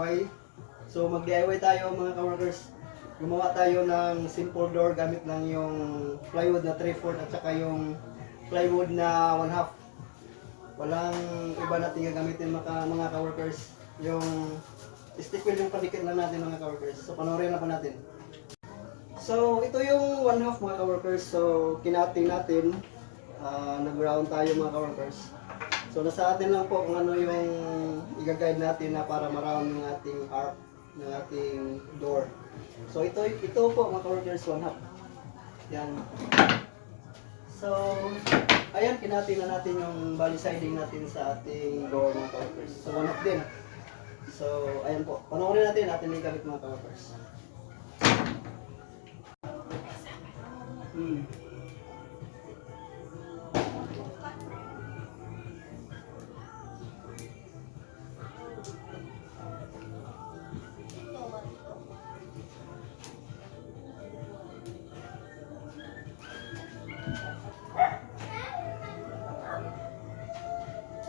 DIY. So mag-DIY tayo mga ka-workers. Gumawa tayo ng simple door gamit lang yung plywood na 3/4 at saka yung plywood na 1/2. Walang iba natin gagamitin mga ka-workers. Yung stick wheel yung padikit lang natin mga ka-workers. So panoorin na po natin. So ito yung 1/2 mga ka-workers. So kinating natin. Nag-ground tayo mga ka-workers. So nasa atin lang po kung ano yung i-guide natin na para ma-round yung ating arc ng ating door. So ito po mga ka-workers, 1/2. Yan. So ayan, kinating na natin yung bali siding natin sa ating door mga ka-workers. So 1/2 din. So ayan po, panoorin natin i-gamit mga ka-workers.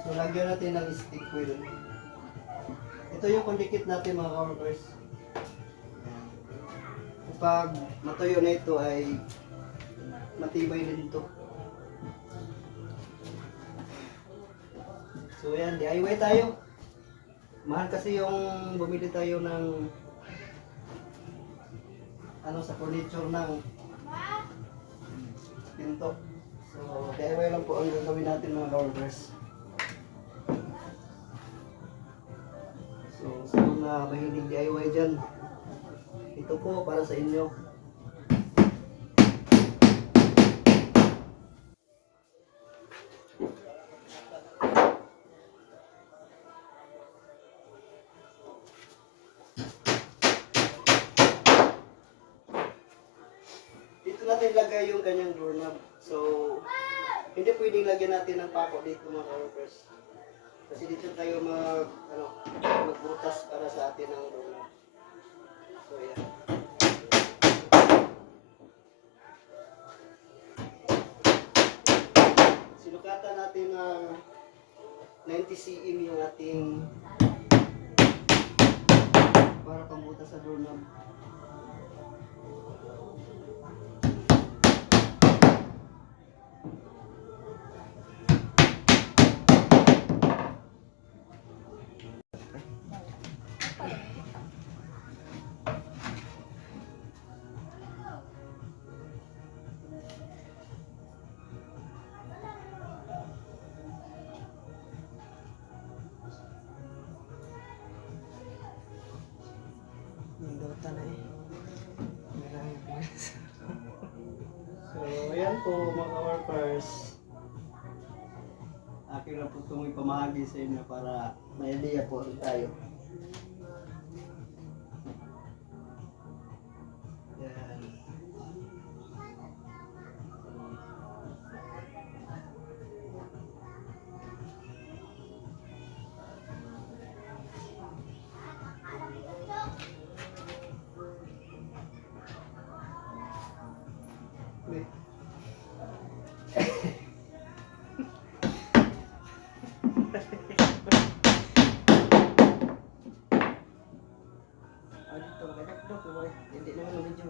So lagyan natin ng stick wheel. Ito yung kondikit natin mga ka-workers. Kapag matuyo na ito ay matibay din ito. So yan, DIY tayo. Mahal kasi yung bumili tayo ng sa furniture ng pinto. So DIY lang po ang gagawin natin mga ka-workers. So sa mga mahilig DIY dyan, ito po para sa inyo. Dito natin lagay yung kanyang doorknob. So hindi pwedeng lagyan natin ng pako dito mga ka-workers. Kasi dito tayo magbutas para sa atin ng doorknob. So yan. Sinukatan natin ng 90 cm yung ating para pambutas sa doorknob. So, ayan po mga workers. Akin lang po itong ipamahagi sa inyo para may idea po tayo. Yan. Hindi naman medyo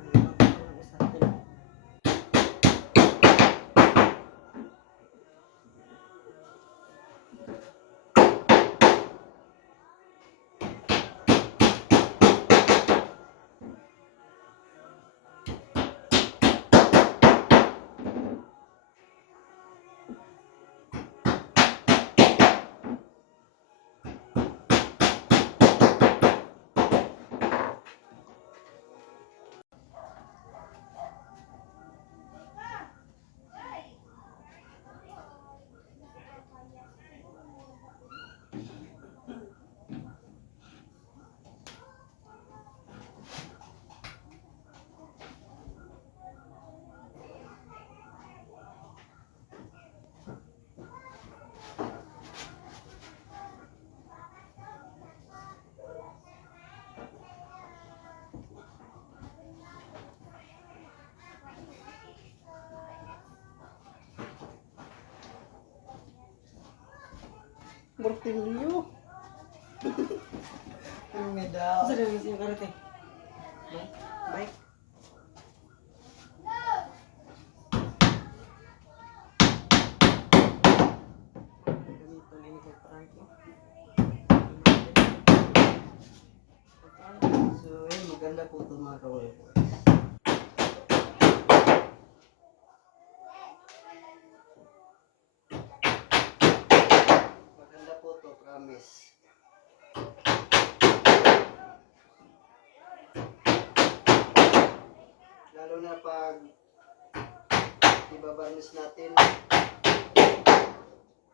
martilyo. May daw. Sa rin yung karate. Mike? Ganito na yung prank mo. So, ayun, maganda po ito mga ka-workers. Maganda po ito, promise. Lalo na pag ibabarnis natin,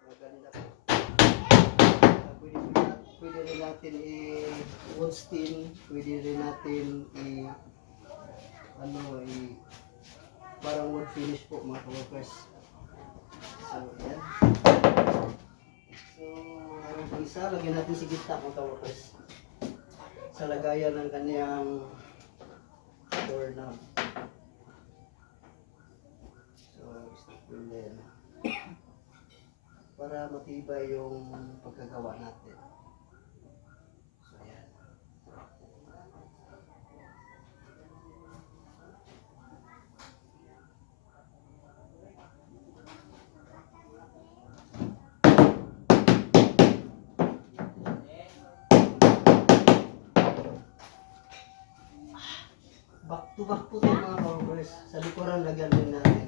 maganda po. Pwede rin natin i-wood stain, pwede rin natin parang wood finish po mga ka-workers. So, yan. So, ang isa, lagyan natin si gitna mga ka-workers. Sa lagayan ng kanyang doorknob. So, stick ko din. Para matibay yung pagkagawa natin. So, yan. Back to back po ito mga ka-workers. Sa likuran, lagyan din natin.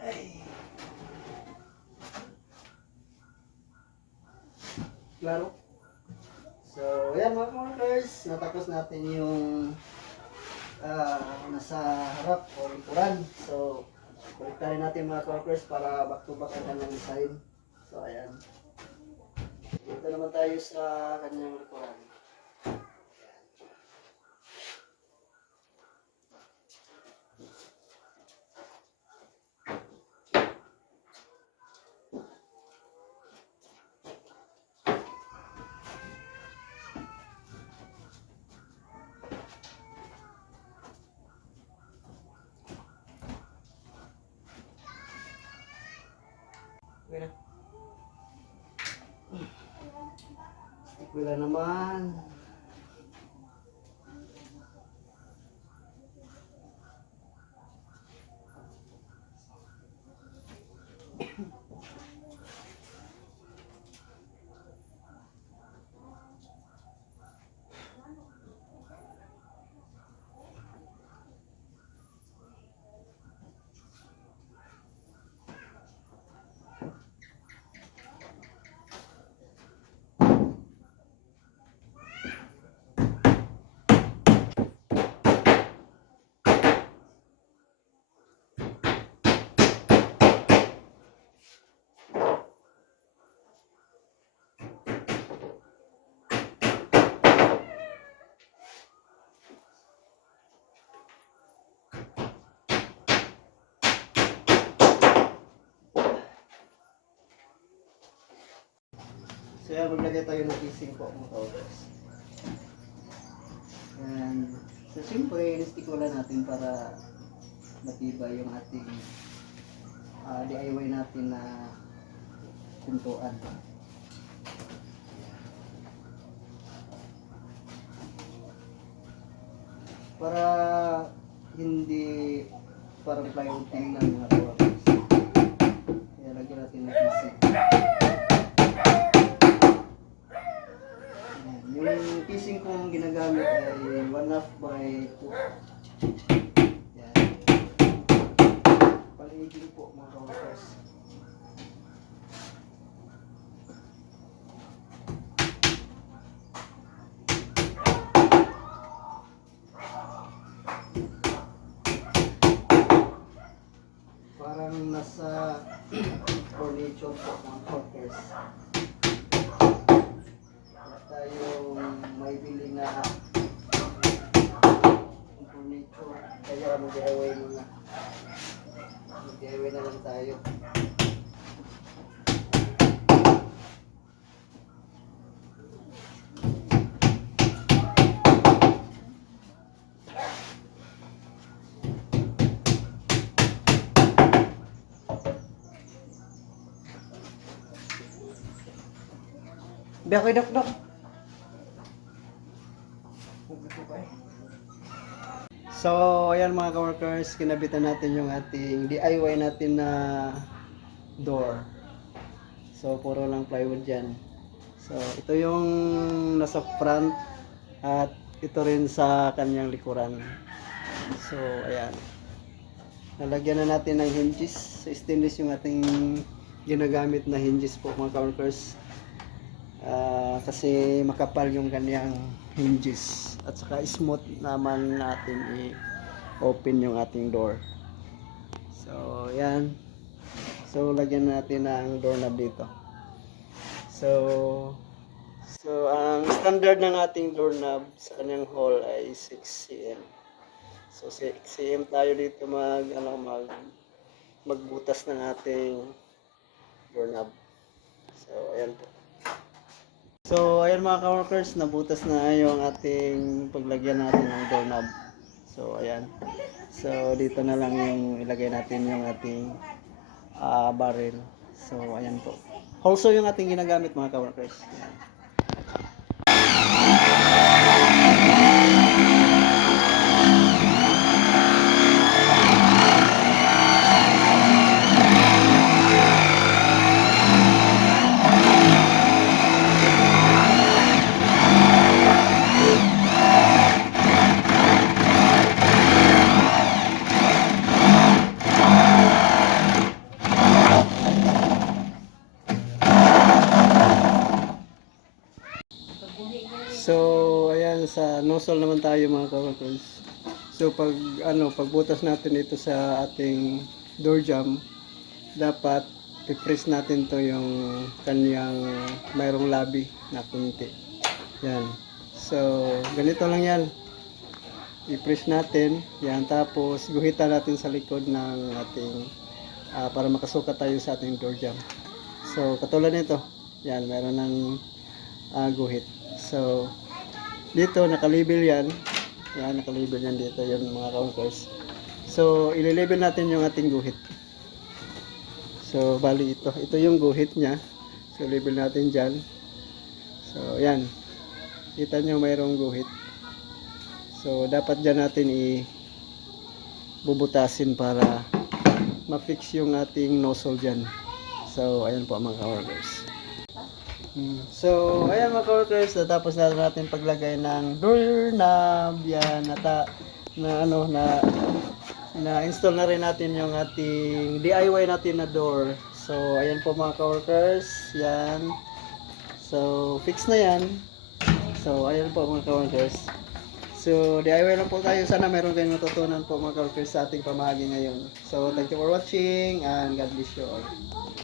Ay. Klaro? So, ayan mga ka-workers. Natapos natin yung nasa harap o likuran. So, baliktad natin mga ka-workers para back to back ang kanyang design. So, ayan. Dito naman tayo sa kanyang likuran. Okay na. Stick wheel naman. So, ayan, maglagay tayo ng casing po mga ka-workers. And, so siyempre, stick wala natin para matibay yung ating DIY natin na pintuan. Para hindi parang plywood tingnan mga kaworkers. Kaya lagyan natin ng casing. Yung casing kong ginagamit ay 1/2 by 2. Yan. Paligid po mga kaworkers. Parang nasa furniture po mga kaworkers. Wala tayong may bili na furniture. Kaya mag-DIY muna. Mag-DIY na lang tayo. Biya ko'y dok. So, ayan mga ka-workers, kinabitan natin yung ating DIY natin na door. So, puro lang plywood yan. So, ito yung nasa front at ito rin sa kanyang likuran. So, ayan. Nalagyan na natin ng hinges. So, stainless yung ating ginagamit na hinges po mga ka-workers. Kasi makapal yung kanyang hinges at saka smooth naman natin i-open yung ating door. So yan, so lagyan natin ng doorknob dito. So ang standard ng ating doorknob sa kanyang hole ay 6 cm. So 6 cm tayo dito magbutas ng ating doorknob. So ayan po. So, ayan mga ka-workers, nabutas na yung ating paglagyan natin ng doorknob. So, ayan. So, dito na lang yung ilagay natin yung ating barrel. So, ayan po. Also, yung ating ginagamit mga ka-workers. Ayan. So, ayan, sa nozzle naman tayo mga ka-workers. So, pagbutas natin ito sa ating door jamb, dapat i-press natin to yung kanyang mayroong labi na kunti. Yan. So, ganito lang yan. I-press natin. Yan. Tapos, guhitan natin sa likod ng ating, para makasukat tayo sa ating door jamb. So, katulad nito. Yan, mayroon ng guhit. So, dito nakalabel yan. Yan, nakalabel yan dito yung mga counters. So, ililabel natin yung ating guhit. So, bali ito. Ito yung guhit niya. So, label natin dyan. So, yan. Kita nyo mayroong guhit. So, dapat dyan natin bubutasin para ma-fix yung ating nozzle dyan. So, ayan po mga ka-workers. So, ayan mga ka-workers, natapos na natin paglagay ng doorknob. Yan, na-install na rin natin yung ating DIY natin na door. So, ayan po mga ka-workers. Yan. So, fix na yan. So, ayan po mga ka-workers. So, DIY lang po tayo. Sana meron kayong matutunan po mga ka-workers sa ating pamahagi ngayon. So, thank you for watching and God bless you all.